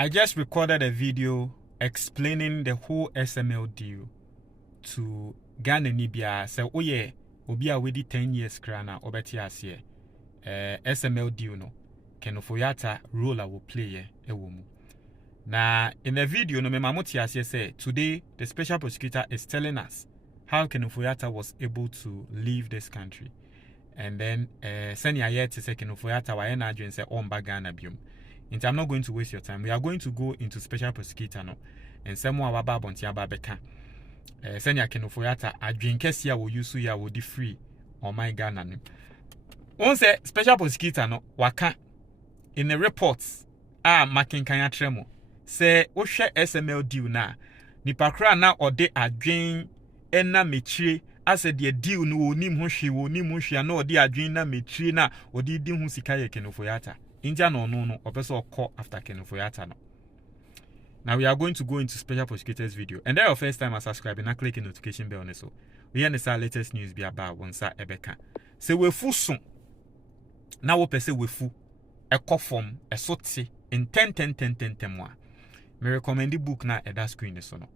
I just recorded a video explaining the whole SML deal to Ghana Nibia. So, oh yeah, obi a wedi 10 years krana obeti asye. SML deal no. Ken Ofori role I will play ewomu. Now, in the video, no memamoti asye say today the special prosecutor is telling us how Ken Ofori was able to leave this country. And then send yet to say Ken Ofori wa energy and say on Ghana bium. And I'm not going to waste your time. We are going to go into special prosecutor no. And someone wa ba bonti aba beka. Send ya Ken Ofori adwen kesi ya wo use ya wo di free on my Ghana no. On say special prosecutor no waka in the reports making kanya tremo say wo hwe SML deal na nipa kra na ode adwen ena mechire ase de deal no onim ho hwe onim ho hwe na ode adwen na mechire na ode di ho sika ye Ken Ofori India no opeso call after Ken Ofori no. Now we are going to go into special prosecutor's video. And that's your first time as subscribing and click the notification bell on it. So we understand latest news be about once ebeka. Say we full soon. Now we pese we full a form a sotse in 10 moi. Me recommend the book na at that screen so no.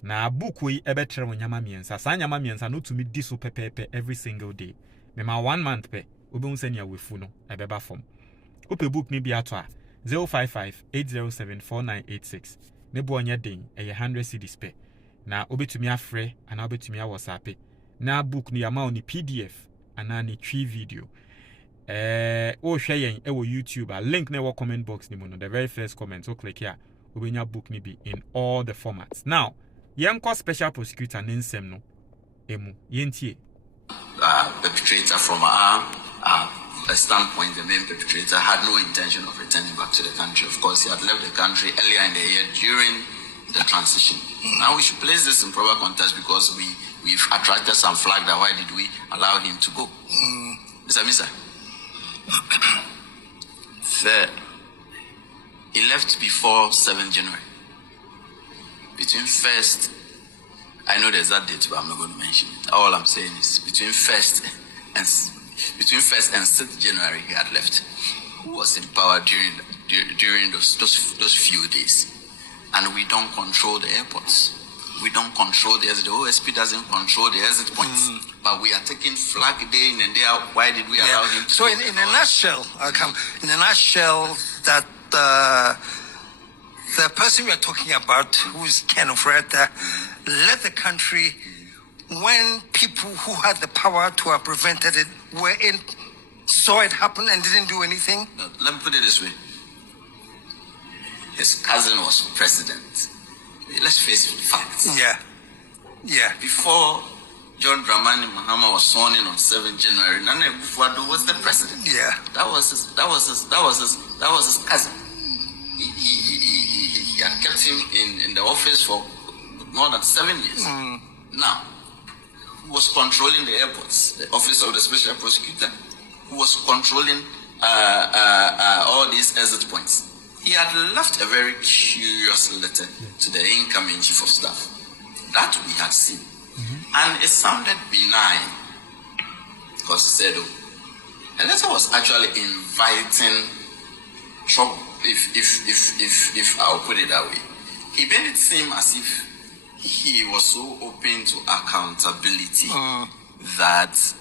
Na book we ebetre when nyama miensa. Sa nyama miensa no to me this so pepe every single day. Me ma 1 month pe obi unsenya we full no ebeba form. Ope book ni bi ato a 055-807-4986. Nebo onye ding eye 100 cedis pe. Na obetumi afre ana obetumi a WhatsApp. Na book ni ama oni PDF ana ni tree video. O hwe yen e wo YouTube a link na wo comment box ni mo no the very first comment so click here. Obenya book ni be in all the formats. Now, yenko special prosecutor nsem no emu yentie. Perpetrator from a standpoint, the main perpetrator had no intention of returning back to the country. Of course, he had left the country earlier in the year during the transition. Now we should place this in proper context because we've attracted some flag that why did we allow him to go? Mr. Misa, he left before 7th January. Between 1st, I know there's that date, but I'm not going to mention it. All I'm saying is between 1st and 6th January, he had left. Who was in power during those few days? And we don't control the airports. We don't control the exit. The OSP doesn't control the exit points. But we are taking flag day in and day out. Why did we allow him to? So in a nutshell, that the person we are talking about, who is Ken Ofori, left the country when people who had the power to have prevented it saw it happen and didn't do anything? No, let me put it this way. His cousin was president. Let's face facts. Yeah. Before John Dramani Mahama was sworn in on 7th January, Nana Akufo-Addo was the president. Yeah. That was his cousin. He had kept him in the office for more than 7 years. Now, who was controlling the airports? The office of the special prosecutor, who was controlling all these exit points. He had left a very curious letter to the incoming chief of staff that we had seen. And it sounded benign because he said, a letter was actually inviting trouble, if I'll put it that way. He made it seem as if he was so open to accountability that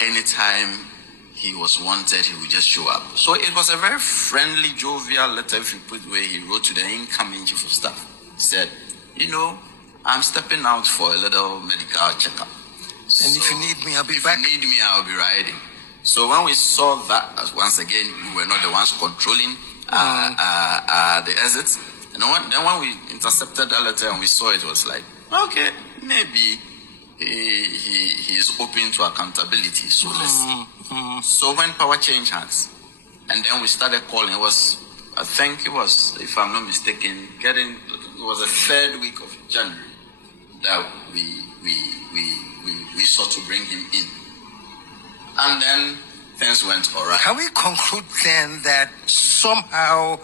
anytime he was wanted, he would just show up. So it was a very friendly, jovial letter, if you put where he wrote to the incoming chief of staff. He said, I'm stepping out for a little medical checkup. And if you need me, I'll be back. If you need me, I'll be riding. So when we saw that, once again, we were not the ones controlling the exits. And then when we intercepted that letter and we saw it, was like, okay, maybe he is open to accountability. So let's see. So when power changed hands, and then we started calling, I think it was, if I'm not mistaken, it was the 3rd week of January that we sought to bring him in. And then things went all right. Can we conclude then that somehow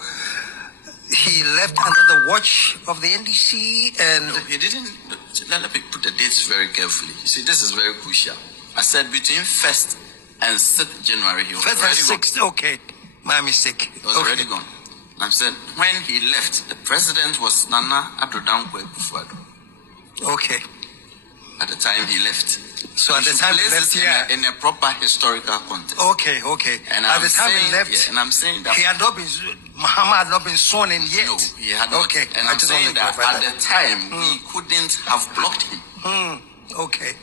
he left under the watch of the NDC and... No, he didn't. Let me put the dates very carefully. You see, this is very crucial. I said between 1st and 6th January, he was 1st already and 6th, gone. okay. My mistake. He was already gone. I said, when he left, the president was Nana Addo Dankwa Akufo-Addo. Okay. At the time he left. So at the time he left, in a proper historical context. Okay. And at the time he left, and I'm saying that Muhammad had not been sworn in yet. No, he had not. Okay. And I'm saying that at the time we couldn't have blocked him. Okay.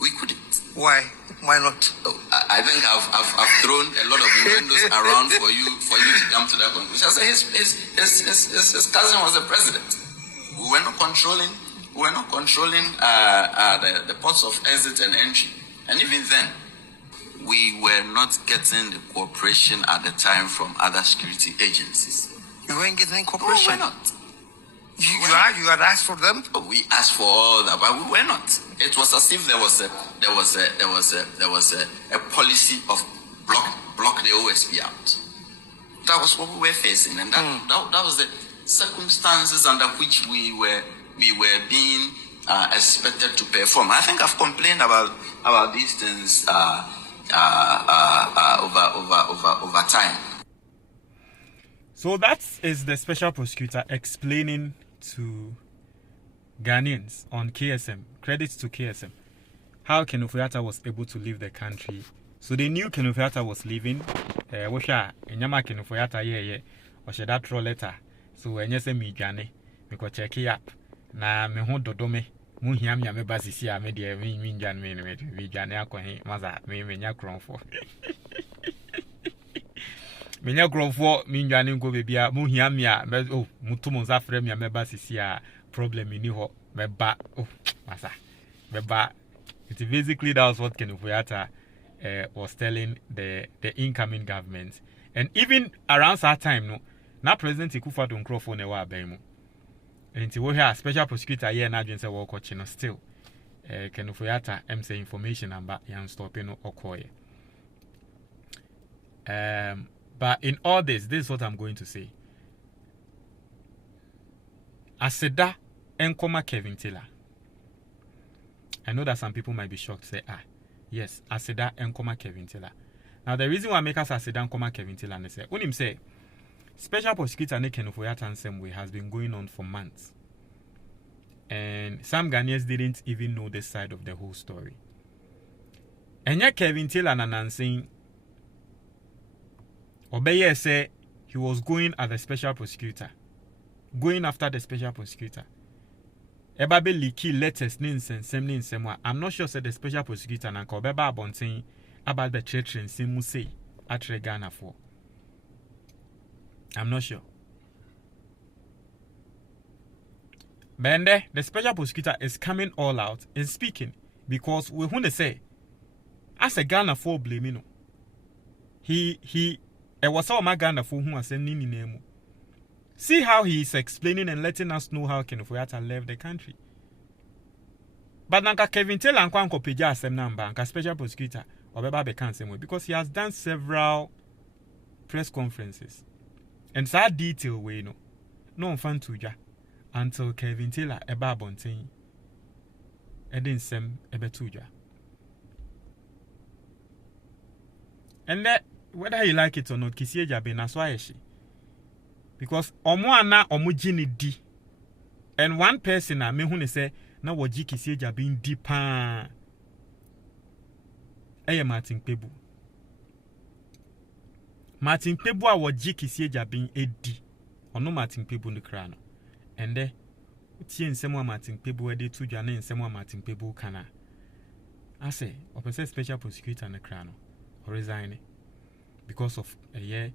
We couldn't. Why not? Oh, I think I've thrown a lot of innuendos around for you to come to that conclusion. I said his cousin was the president. We were not controlling the ports of exit and entry. And even then, we were not getting the cooperation at the time from other security agencies. You weren't getting any cooperation? No, we're not. You had asked for them? We asked for all that, but we were not. It was as if there was a policy of block the OSP out. That was what we were facing, and that was the circumstances under which we were being expected to perform. I think I've complained about these things over time. So that is the special prosecutor explaining to Ghanaians on KSM, credits to KSM, how Ken Ofori was able to leave the country. So they knew Ken Ofori was leaving. Washa enyama Ken Ofori or should that throw letter. So when you say me Ghana, we go check it up. Na me ho dodome mu hiam ya me basisi a me de me njan me Ghana akɔhe maza me nya kronfo. Menya grofo mi nwane nko bebia mu hia me a mutum nza frɛ me a meba sisi a problem ni ho meba masa meba. It's basically that was what Ken Ofori was telling the incoming government. And even around that time no na President Akufo-Addo nkrofo na wa aban mu enti wo here special prosecutor here na adwen say wo kochi no still Ken Ofori say information amba yan stop no okoye. But in all this is what I'm going to say. Aseda enkoma Kevin Taylor. I know that some people might be shocked, say, yes, Aseda enkoma Kevin Taylor. Now, the reason why I make us Aseda enkoma Kevin Taylor, and say, unim say, special prosecutor Ken Ofori and same way has been going on for months. And some Ghanaians didn't even know this side of the whole story. And yet Kevin Taylor and saying, Obeye said he was going at the special prosecutor, going after the special prosecutor. Ebabe liki letters nsem. I'm not sure said the special prosecutor na ko beba abonten about the church in Simuse at Ghana for. I'm not sure. But the special prosecutor is coming all out and speaking because we want to say as a Ghana for blaming he was all my Ghana for whom I said Nini name. See how he is explaining and letting us know how Ken Ofori left the country. But Nanka Kevin Taylor and Kwanko Peja same number and special prosecutor or Beba Bekan same way because he has done several press conferences. And sad detail way no fun to ja until Kevin Taylor eba bonten edin sem ebe tuja. And that whether you like it or not, Kisie Jabe na swayeshi. Because omo ana omo jini di. And one person na me hune say na waji Kisie Jabe di pa. Eye Martin Pebu. Martin Pebu a waji Kisie Jabe edi. Ono Martin Pebu ne kra no. And there tie nsemo a Martin Pebu edi tudwa na nsemo a Martin Pebu kana. I say, opese special prosecutor ne kra no. Resign because of a year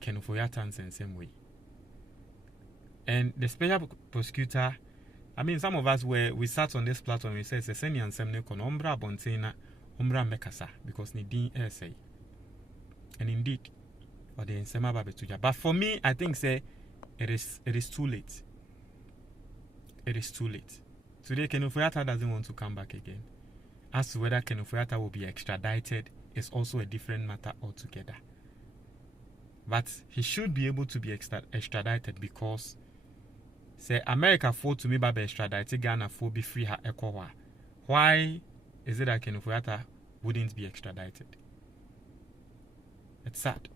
Ken Ofori and same way. And the special prosecutor, I mean, some of us we sat on this platform, we said, Seseni and Semne kon ombra bontena, ombra mekasa, because ni din essay. And indeed, or the nsema babetuja. But for me, I think say it is too late. It is too late. Today, Ken Ofori doesn't want to come back again. As to whether Ken Ofori will be extradited is also a different matter altogether. But he should be able to be extradited because say America for to me by extradited Ghana for be free her ECOWA. Why is it that Ken Ofori wouldn't be extradited? It's sad.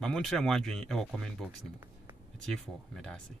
ma montre mo adwen e wo comment box ni mo. Etiefo medase.